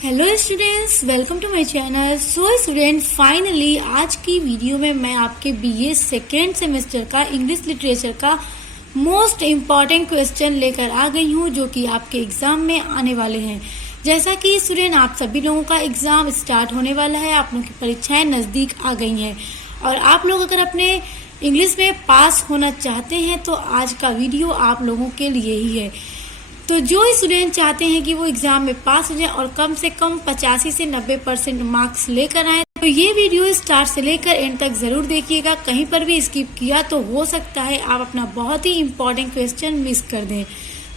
Hello students, welcome to my channel. So student, finally आज की video में मैं आपके बीए सेकेंड सेमेस्टर का इंग्लिश लिटरेचर का मोस्ट इम्पॉर्टेंट क्वेश्चन लेकर आ गई हूँ, जो कि आपके एग्जाम में आने वाले हैं। जैसा कि स्टूडेंट, आप सभी लोगों का एग्जाम स्टार्ट होने वाला है, आप लोगों की परीक्षाएं नज़दीक आ गई हैं और आप लोग अगर अपने इंग्लिश में पास होना चाहते हैं तो आज का वीडियो आप लोगों के लिए ही है। तो जो स्टूडेंट चाहते हैं कि वो एग्जाम में पास हो जाए और कम से कम 85 से 90% मार्क्स लेकर आए, तो ये वीडियो स्टार्ट से लेकर एंड तक जरूर देखिएगा। कहीं पर भी स्किप किया तो हो सकता है आप अपना बहुत ही इम्पोर्टेंट क्वेश्चन मिस कर दें।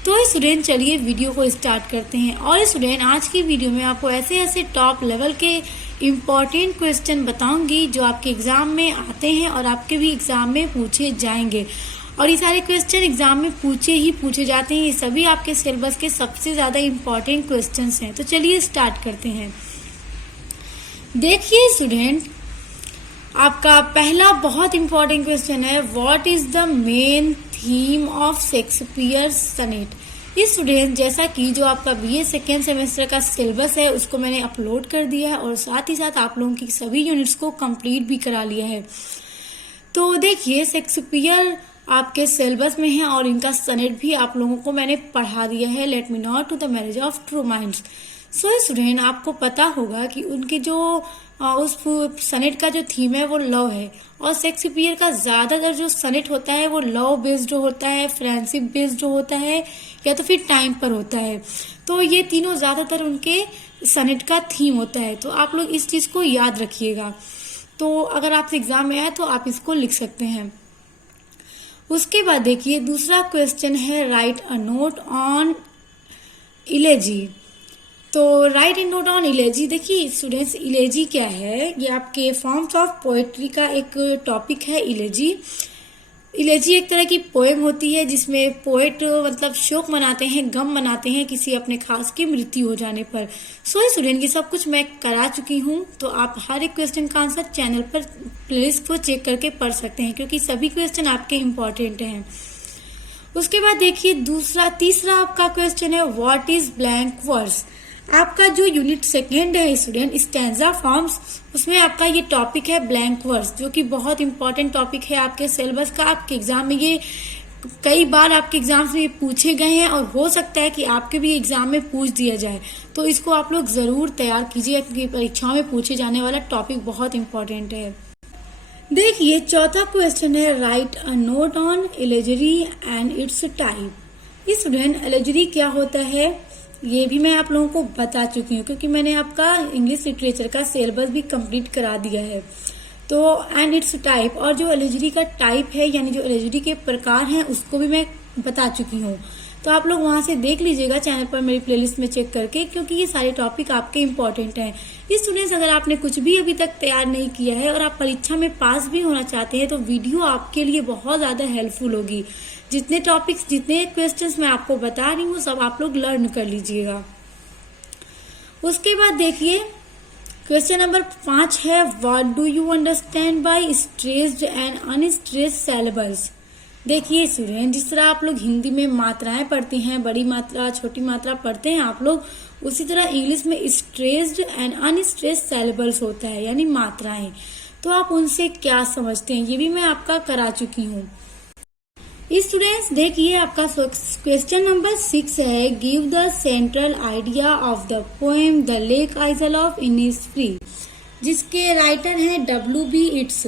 तो स्टूडेंट, चलिए वीडियो को स्टार्ट करते हैं। और स्टूडेंट, आज की वीडियो में आपको ऐसे ऐसे टॉप लेवल के इम्पॉर्टेंट क्वेश्चन बताऊंगी जो आपके एग्जाम में आते हैं और आपके भी एग्जाम में पूछे जाएंगे। और ये सारे क्वेश्चन एग्जाम में पूछे जाते हैं। ये सभी आपके सिलेबस के सबसे ज्यादा इम्पोर्टेंट क्वेश्चंस हैं। तो चलिए स्टार्ट करते हैं। देखिए स्टूडेंट, आपका पहला बहुत इम्पोर्टेंट क्वेश्चन है, what is the main theme of Shakespeare sonnet. इस स्टूडेंट, जैसा कि जो आपका बीए सेकेंड सेमेस्टर का सिलेबस है उसको मैंने अपलोड कर दिया है और साथ ही साथ आप लोगों की सभी यूनिट्स को कंप्लीट भी करा लिया है। तो देखिए, शेक्सपियर आपके सिलेबस में है और इनका सनेट भी आप लोगों को मैंने पढ़ा दिया है, let me not to the marriage of true minds. So student, आपको पता होगा कि उनके जो उस सनेट का जो थीम है वो लव है और शेक्सपियर का ज्यादातर जो सनेट होता है वो लव बेस्ड होता है, फ्रेंडशिप बेस्ड होता है या तो फिर टाइम पर होता है। तो ये तीनों ज्यादातर उनके सनेट का थीम होता है। तो आप लोग इस चीज को याद रखिएगा। तो अगर आपसे एग्जाम में आए तो आप इसको लिख सकते हैं। उसके बाद देखिए, दूसरा क्वेश्चन है, write a note on elegy. तो write a note on elegy. देखिए स्टूडेंट्स, इलेजी क्या है? ये आपके फॉर्म्स ऑफ पोएट्री का एक टॉपिक है इलेजी। इलेजी एक तरह की पोएम होती है जिसमें पोएट मतलब शोक मनाते हैं, गम मनाते हैं किसी अपने खास की मृत्यु हो जाने पर। सो स्टूडेंट, ये सब कुछ मैं करा चुकी हूँ। तो आप हर एक क्वेश्चन का आंसर चैनल पर प्लेलिस्ट को चेक करके पढ़ सकते हैं, क्योंकि सभी क्वेश्चन आपके इम्पोर्टेंट हैं। उसके बाद देखिए, तीसरा आपका क्वेश्चन है, व्हाट इज ब्लैंक वर्स। आपका जो यूनिट सेकेंड है स्टूडेंट, स्टैंजा फॉर्म्स, उसमें आपका ये टॉपिक है ब्लैंक वर्स, जो कि बहुत इंपॉर्टेंट टॉपिक है आपके सिलेबस का। आपके एग्जाम में ये कई बार आपके एग्जाम्स में पूछे गए हैं और हो सकता है कि आपके भी एग्जाम में पूछ दिया जाए। तो इसको आप लोग जरूर तैयार कीजिए, क्योंकि परीक्षाओं में पूछे जाने वाला टॉपिक बहुत इंपॉर्टेंट है। देखिए, चौथा क्वेश्चन है, write a note on allegory and its type. Student, allegory क्या होता है ये भी मैं आप लोगों को बता चुकी हूँ, क्योंकि मैंने आपका इंग्लिश लिटरेचर का सिलेबस भी कंप्लीट करा दिया है। तो एंड इट्स टाइप, और जो एलेजरी का टाइप है यानी जो एलेजरी के प्रकार हैं उसको भी मैं बता चुकी हूँ। तो आप लोग वहां से देख लीजिएगा चैनल पर मेरी प्लेलिस्ट में चेक करके, क्योंकि ये सारे टॉपिक आपके इम्पोर्टेंट हैं। स्टूडेंट्स, अगर आपने कुछ भी अभी तक तैयार नहीं किया है और आप परीक्षा में पास भी होना चाहते हैं तो वीडियो आपके लिए बहुत ज्यादा हेल्पफुल होगी। जितने टॉपिक्स, जितने क्वेश्चंस मैं आपको बता रही हूँ सब आप लोग लर्न कर लीजिएगा। उसके बाद देखिए, क्वेश्चन नंबर 5 है, what do you understand by stressed and unstressed syllabus. देखिए स्टूडेंट, जिस तरह आप लोग हिंदी में मात्राएं पढ़ते हैं, बड़ी मात्रा छोटी मात्रा पढ़ते हैं आप लोग, उसी तरह इंग्लिश में स्ट्रेस्ड एंड अनस्ट्रेस्ड सिलेबस होता है, यानी मात्राएं। तो आप उनसे क्या समझते हैं ये भी मैं आपका करा चुकी हूँ। स्टूडेंट्स, देखिए आपका क्वेश्चन नंबर 6 है, give the central idea of the poem the lake Aizawl of Innisfree, जिसके राइटर हैं W.B. Yeats।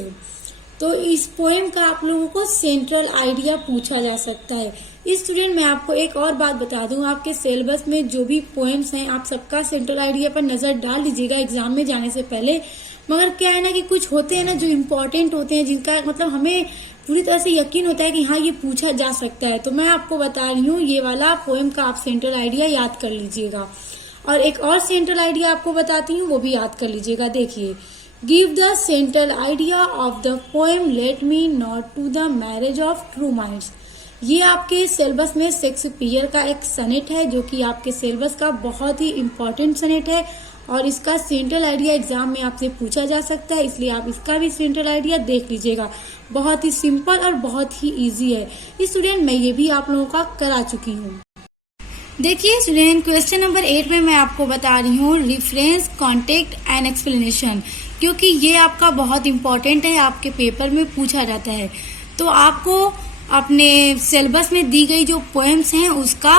तो इस पोएम का आप लोगों को सेंट्रल आइडिया पूछा जा सकता है। स्टूडेंट, मैं आपको एक और बात बता दूं, आपके सिलेबस में जो भी पोएम्स हैं आप सबका सेंट्रल आइडिया पर नजर डाल लीजिएगा एग्जाम में जाने से पहले। मगर क्या है ना कि कुछ होते हैं ना जो इम्पोर्टेंट होते हैं, जिनका मतलब हमें पूरी तरह से यकीन होता है कि हाँ ये पूछा जा सकता है। तो मैं आपको बता रही हूँ, ये वाला पोएम का आप सेंट्रल आइडिया याद कर लीजिएगा। और एक और सेंट्रल आइडिया आपको बताती हूँ, वो भी याद कर लीजिएगा। देखिए, give the central idea of the poem let me not to the marriage of true minds. ये आपके सिलेबस में शेक्सपियर का एक सनेट है, जो कि आपके सिलेबस का बहुत ही इम्पोर्टेंट सनेट है और इसका सेंट्रल आइडिया एग्जाम में आपसे पूछा जा सकता है, इसलिए आप इसका भी सेंट्रल आइडिया देख लीजिएगा। बहुत ही सिंपल और बहुत ही इजी है। स्टूडेंट, मैं ये भी आप लोगों का करा चुकी हूँ। देखिए स्टूडेंट, क्वेश्चन नंबर 8 में मैं आपको बता रही हूँ रेफरेंस, कॉन्टेक्ट एंड एक्सप्लेनेशन, क्योंकि ये आपका बहुत इंपॉर्टेंट है, आपके पेपर में पूछा जाता है। तो आपको अपने सिलेबस में दी गई जो पोएम्स हैं उसका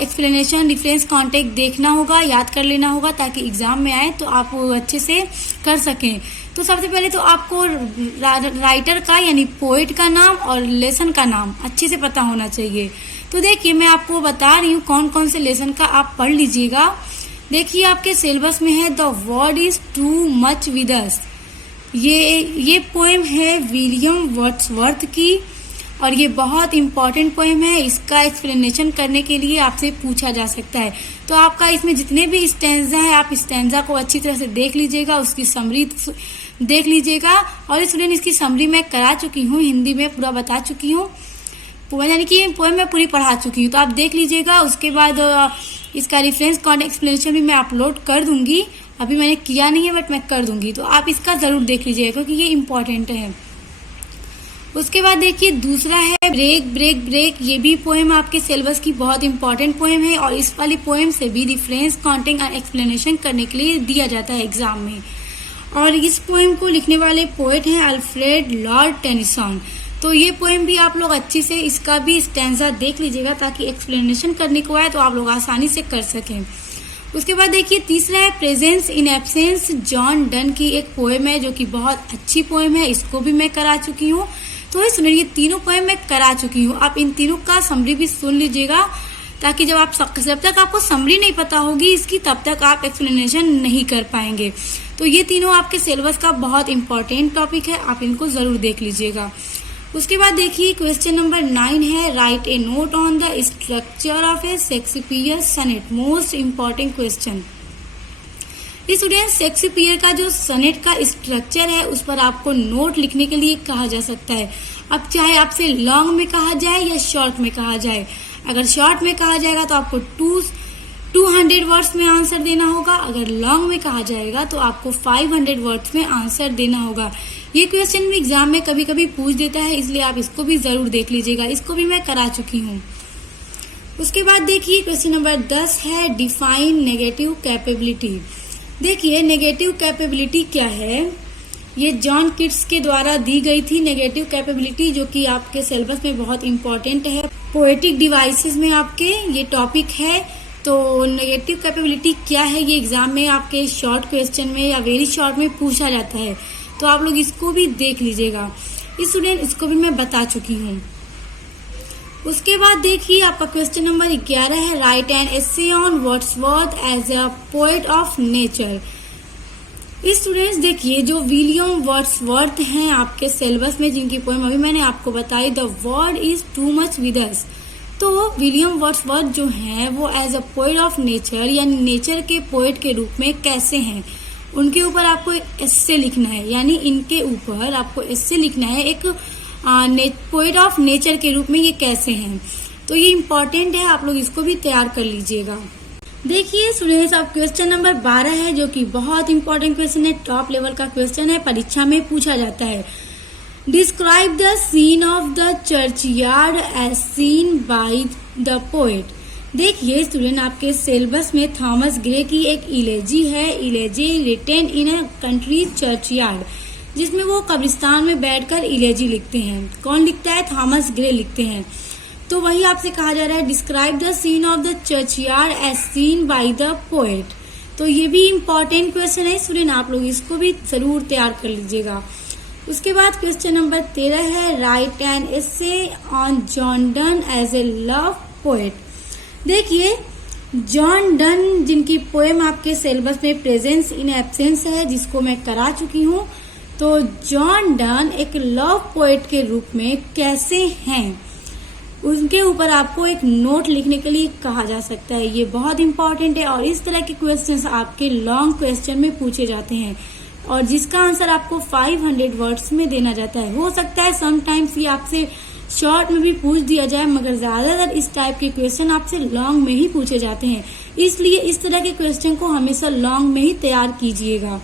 एक्सप्लेनेशन, रेफरेंस, कॉन्टेक्ट देखना होगा, याद कर लेना होगा, ताकि एग्जाम में आए तो आप अच्छे से कर सकें। तो सबसे पहले तो आपको राइटर का यानी पोएट का नाम और लेसन का नाम अच्छे से पता होना चाहिए। तो देखिए मैं आपको बता रही हूँ कौन कौन से लेसन का आप पढ़ लीजिएगा। देखिए आपके सिलेबस में है the world is too much with अस। ये पोएम है विलियम वर्ड्सवर्थ की और ये बहुत इंपॉर्टेंट पोएम है। इसका एक्सप्लेनेशन करने के लिए आपसे पूछा जा सकता है। तो आपका इसमें जितने भी स्टैंजा है आप स्टैंजा को अच्छी तरह से देख लीजिएगा, उसकी समरी देख लीजिएगा। और स्टूडेंट इसकी समरी मैं करा चुकी हूँ, हिंदी में पूरा बता चुकी हूँ, यानी कि पोएम मैं पूरी पढ़ा चुकी हूँ, तो आप देख लीजिएगा। उसके बाद इसका रेफरेंस, कॉन्टेक्ट, एक्सप्लेनेशन भी मैं अपलोड कर दूंगी। अभी मैंने किया नहीं है बट मैं कर दूंगी, तो आप इसका जरूर देख लीजिएगा क्योंकि ये इम्पोर्टेंट है। उसके बाद देखिए दूसरा है ब्रेक ब्रेक ब्रेक। ये भी पोएम आपके सिलेबस की बहुत इंपॉर्टेंट पोएम है और इस वाली पोएम से भी रेफरेंस, कॉन्टेक्ट और एक्सप्लेनेशन करने के लिए दिया जाता है एग्जाम में। और इस पोएम को लिखने वाले पोएट हैं अल्फ्रेड लॉर्ड टेनिसन। तो ये पोएम भी आप लोग अच्छी से इसका भी स्टैंजा देख लीजिएगा ताकि एक्सप्लेनेशन करने को आए तो आप लोग आसानी से कर सकें। उसके बाद देखिए तीसरा है presence in absence. John Donne की एक पोएम है जो कि बहुत अच्छी पोएम है, इसको भी मैं करा चुकी हूँ। तो सुनिए, ये तीनों पोएम मैं करा चुकी हूँ। आप इन तीनों का समरी भी सुन लीजिएगा ताकि जब तक आपको समरी नहीं पता होगी इसकी तब तक आप एक्सप्लेनेशन नहीं कर पाएंगे। तो ये तीनों आपके सिलेबस का बहुत इंपॉर्टेंट टॉपिक है, आप इनको जरूर देख लीजिएगा। उसके बाद देखिए क्वेश्चन नंबर 9 है write a note on the structure of a Shakespeare sonnet. Most important question. Student, Shakespeare का जो सनेट का स्ट्रक्चर है उस पर आपको नोट लिखने के लिए कहा जा सकता है। अब चाहे आपसे लॉन्ग में कहा जाए या शॉर्ट में कहा जाए। अगर शॉर्ट में कहा जाएगा तो आपको 200 वर्ड्स में आंसर देना होगा, अगर लॉन्ग में कहा जाएगा तो आपको 500 वर्ड्स में आंसर देना होगा। ये क्वेश्चन भी एग्जाम में कभी कभी पूछ देता है, इसलिए आप इसको भी जरूर देख लीजिएगा, इसको भी मैं करा चुकी हूँ। उसके बाद देखिए क्वेश्चन नंबर 10 है डिफाइन नेगेटिव कैपेबिलिटी। देखिए नेगेटिव कैपेबिलिटी क्या है, ये जॉन किट्स के द्वारा दी गई थी नेगेटिव कैपेबिलिटी, जो कि आपके सिलेबस में बहुत इंपॉर्टेंट है। पोएटिक डिवाइसेस में आपके ये टॉपिक है। तो नेगेटिव कैपेबिलिटी क्या है ये एग्जाम में आपके शॉर्ट क्वेश्चन में या वेरी शॉर्ट में पूछा जाता है, तो आप लोग इसको भी देख लीजिएगा। स्टूडेंट, इसको भी मैं बता चुकी हूँ। उसके बाद देखिए आपका क्वेश्चन नंबर 11 है write an essay on Wordsworth as a poet of nature. Students देखिए जो विलियम वर्ड्सवर्थ हैं आपके सिलेबस में, जिनकी पोएम अभी मैंने आपको बताई the world is too much with us. तो विलियम वर्ड्सवर्थ जो हैं वो as a poet of nature यानी नेचर के पोएट के रूप में कैसे हैं, उनके ऊपर आपको एक एस्से लिखना है, यानी इनके ऊपर आपको एस्से लिखना है एक पोएट ऑफ नेचर के रूप में ये कैसे हैं। तो ये इम्पोर्टेंट है, आप लोग इसको भी तैयार कर लीजिएगा। देखिए स्टूडेंट्स, अब क्वेश्चन नंबर 12 है जो कि बहुत इंपॉर्टेंट क्वेश्चन है, टॉप लेवल का क्वेश्चन है, परीक्षा में पूछा जाता है। Describe the scene of the churchyard as seen by the poet. देखिए स्टूडेंट, आपके सिलेबस में थॉमस ग्रे की एक इलेजी है, elegy written in a country churchyard, जिसमें वो कब्रिस्तान में बैठकर इलेजी लिखते हैं। कौन लिखता है? थॉमस ग्रे लिखते हैं। तो वही आपसे कहा जा रहा है describe the scene of the churchyard as seen by the poet. तो ये भी इम्पोर्टेंट क्वेश्चन है स्टूडेंट, आप लोग इसको भी जरूर तैयार कर लीजिएगा। उसके बाद क्वेश्चन नंबर 13 है write an essay on John Donne as a love poet. देखिए जॉन डन जिनकी पोएम आपके सिलेबस में प्रेजेंस इन एब्सेंस है, जिसको मैं करा चुकी हूँ। तो जॉन डन एक लव पोएट के रूप में कैसे हैं, उनके ऊपर आपको एक नोट लिखने के लिए कहा जा सकता है। ये बहुत इंपॉर्टेंट है और इस तरह के क्वेश्चंस आपके लॉन्ग क्वेश्चन में पूछे जाते हैं और जिसका आंसर आपको 500 वर्ड्स में देना जाता है। हो सकता है समटाइम्स ये आपसे शॉर्ट में भी पूछ दिया जाए, मगर ज्यादातर इस टाइप के क्वेश्चन आपसे लॉन्ग में ही पूछे जाते हैं, इसलिए इस तरह के क्वेश्चन को हमेशा लॉन्ग में ही तैयार कीजिएगा।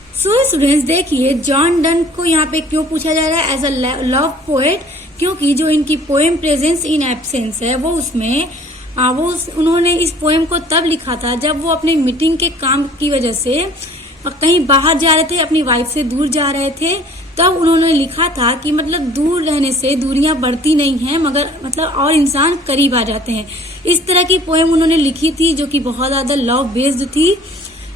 सो स्टूडेंट्स देखिए जॉन डन को यहाँ पे क्यों पूछा जा रहा है एज अ लव पोएट, क्योंकि जो इनकी पोएम प्रेजेंस इन एब्सेंस है वो उसमें उन्होंने इस पोएम को तब लिखा था जब वो अपनी मीटिंग के काम की वजह से कहीं बाहर जा रहे थे, अपनी वाइफ से दूर जा रहे थे। तब उन्होंने लिखा था कि मतलब दूर रहने से दूरियां बढ़ती नहीं हैं, मगर मतलब और इंसान करीब आ जाते हैं। इस तरह की पोएम उन्होंने लिखी थी जो कि बहुत ज्यादा लव बेस्ड थी।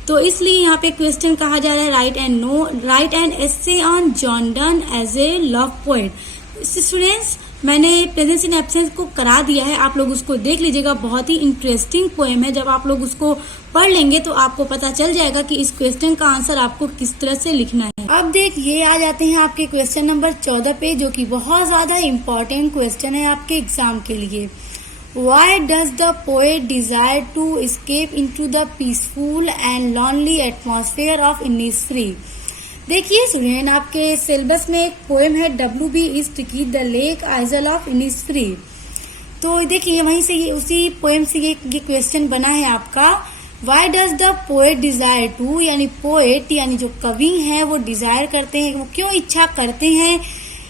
तो इसलिए यहाँ पे क्वेश्चन कहा जा रहा है write an essay on John Donne as a love poet. Students, मैंने प्रेजेंस इन एब्सेंस को करा दिया है, आप लोग उसको देख लीजिएगा। बहुत ही इंटरेस्टिंग पोएम है। जब आप लोग उसको पढ़ लेंगे तो आपको पता चल जाएगा कि इस क्वेश्चन का आंसर आपको किस तरह से लिखना है। अब देखिए, आ जाते हैं आपके क्वेश्चन नंबर 14 पे, जो कि बहुत ज्यादा इम्पोर्टेंट क्वेश्चन है आपके एग्जाम के लिए। Why does the poet desire to escape into the peaceful and lonely atmosphere of Innisfree? देखिए स्टूडेंट, आपके सिलेबस में एक पोएम है W.B. ईस्ट की, the lake Aizawl of Innisfree. तो देखिए वहीं से ये उसी पोएम से ये क्वेश्चन बना है आपका। Why does the poet desire to, यानी पोएट यानी जो कवि हैं वो डिजायर करते हैं, वो क्यों इच्छा करते हैं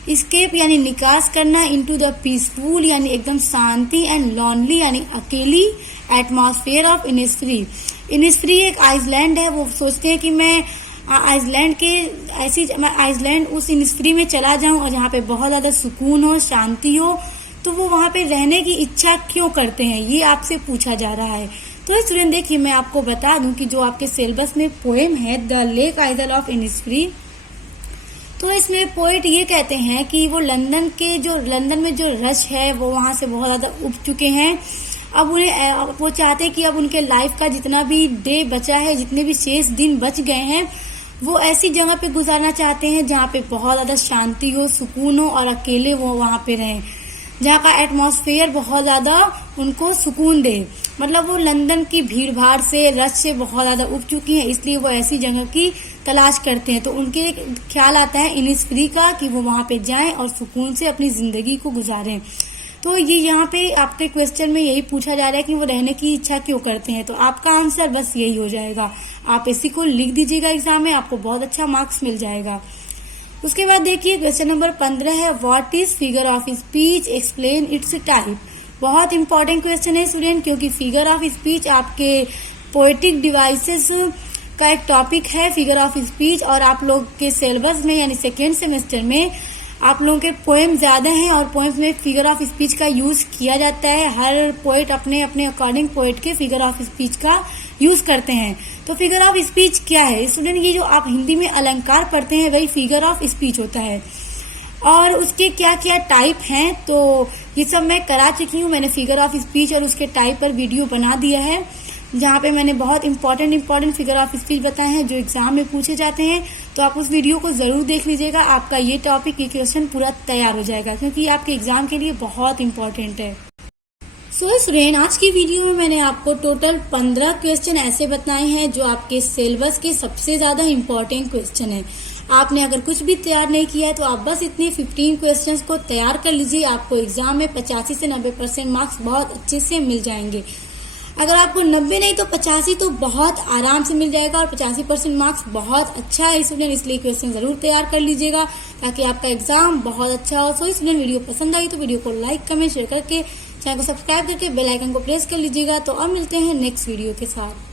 escape यानी निकास करना, into the peaceful यानी एकदम शांति, एंड lonely यानी अकेली एटमॉस्फेयर ऑफ इनिस्फ्री। इनिस्फ्री एक आइसलैंड है। वो सोचते हैं कि मैं आइसलैंड उस इनिस्फ्री में चला जाऊं और जहाँ पे बहुत ज्यादा सुकून हो, शांति हो। तो वो वहाँ पे रहने की इच्छा क्यों करते हैं, ये आपसे पूछा जा रहा है। तो स्टूडेंट देखिए, मैं आपको बता दूं कि जो आपके सिलेबस में पोएम है the lake Aizawl of Innisfree, तो इसमें पोएट ये कहते हैं कि वो लंदन में जो रश है वो वहां से बहुत ज्यादा उब चुके हैं। अब वो चाहते हैं कि अब उनके लाइफ का जितना भी डे बचा है, जितने भी शेष दिन बच गए हैं, वो ऐसी जगह पे गुजारना चाहते हैं जहाँ पे बहुत ज्यादा शांति हो, सुकून हो और अकेले वो वहां पे रहें, जहाँ का एटमॉस्फेयर बहुत ज्यादा उनको सुकून दे। मतलब वो लंदन की भीड़ भाड़ से, रश से बहुत ज्यादा उब चुकी हैं, इसलिए वो ऐसी जगह की तलाश करते हैं। तो उनके ख्याल आता है इनिस्फ्री का कि वो वहां पे जाएं और सुकून से अपनी जिंदगी को गुजारें। तो ये यहाँ पे आपके क्वेश्चन में यही पूछा जा रहा है कि वो रहने की इच्छा क्यों करते हैं। तो आपका आंसर बस यही हो जाएगा। आप इसी को लिख दीजिएगा एग्जाम में, आपको बहुत अच्छा मार्क्स मिल जाएगा। उसके बाद देखिए क्वेश्चन नंबर 15 है, what is figure of speech, explain it's type. बहुत इंपॉर्टेंट क्वेश्चन है स्टूडेंट, क्योंकि फिगर ऑफ स्पीच आपके पोएटिक डिवाइसेस का एक टॉपिक है, फिगर ऑफ स्पीच। और आप लोग के सिलेबस में यानी सेकेंड सेमेस्टर में आप लोगों के पोएम ज्यादा हैं और पोएम्स में फिगर ऑफ स्पीच का यूज किया जाता है। हर पोएट अपने अपने अकॉर्डिंग पोएट के फिगर ऑफ स्पीच का यूज करते हैं। तो फिगर ऑफ स्पीच क्या है स्टूडेंट? ये जो आप हिंदी में अलंकार पढ़ते हैं वही फिगर ऑफ स्पीच होता है। और उसके क्या क्या टाइप हैं, तो ये सब मैं करा चुकी हूँ। मैंने फिगर ऑफ स्पीच और उसके टाइप पर वीडियो बना दिया है, जहाँ पे मैंने बहुत इंपॉर्टेंट फिगर ऑफ स्पीच बताए हैं जो एग्जाम में पूछे जाते हैं। तो आप उस वीडियो को जरूर देख लीजिएगा, आपका ये टॉपिक, ये क्वेश्चन पूरा तैयार हो जाएगा, क्योंकि ये आपके एग्जाम के लिए बहुत इंपॉर्टेंट है। सो स्टूडेंट, आज की वीडियो में मैंने आपको टोटल 15 क्वेश्चन ऐसे बताए हैं जो आपके सिलेबस के सबसे ज्यादा इंपॉर्टेंट क्वेश्चन है। आपने अगर कुछ भी तैयार नहीं किया है तो आप बस इतने 15 क्वेश्चंस को तैयार कर लीजिए, आपको एग्जाम में 85 से 90% मार्क्स बहुत अच्छे से मिल जाएंगे। अगर आपको 90 नहीं तो 85 तो बहुत आराम से मिल जाएगा, और 85% मार्क्स बहुत अच्छा है स्टूडेंट। इसलिए क्वेश्चन जरूर तैयार कर लीजिएगा ताकि आपका एग्जाम बहुत अच्छा हो। सो स्टूडेंट, वीडियो पसंद आई तो वीडियो को लाइक, कमेंट, शेयर करके चैनल को सब्सक्राइब करके बेल आइकन को प्रेस कर लीजिएगा। तो अब मिलते हैं नेक्स्ट वीडियो के साथ।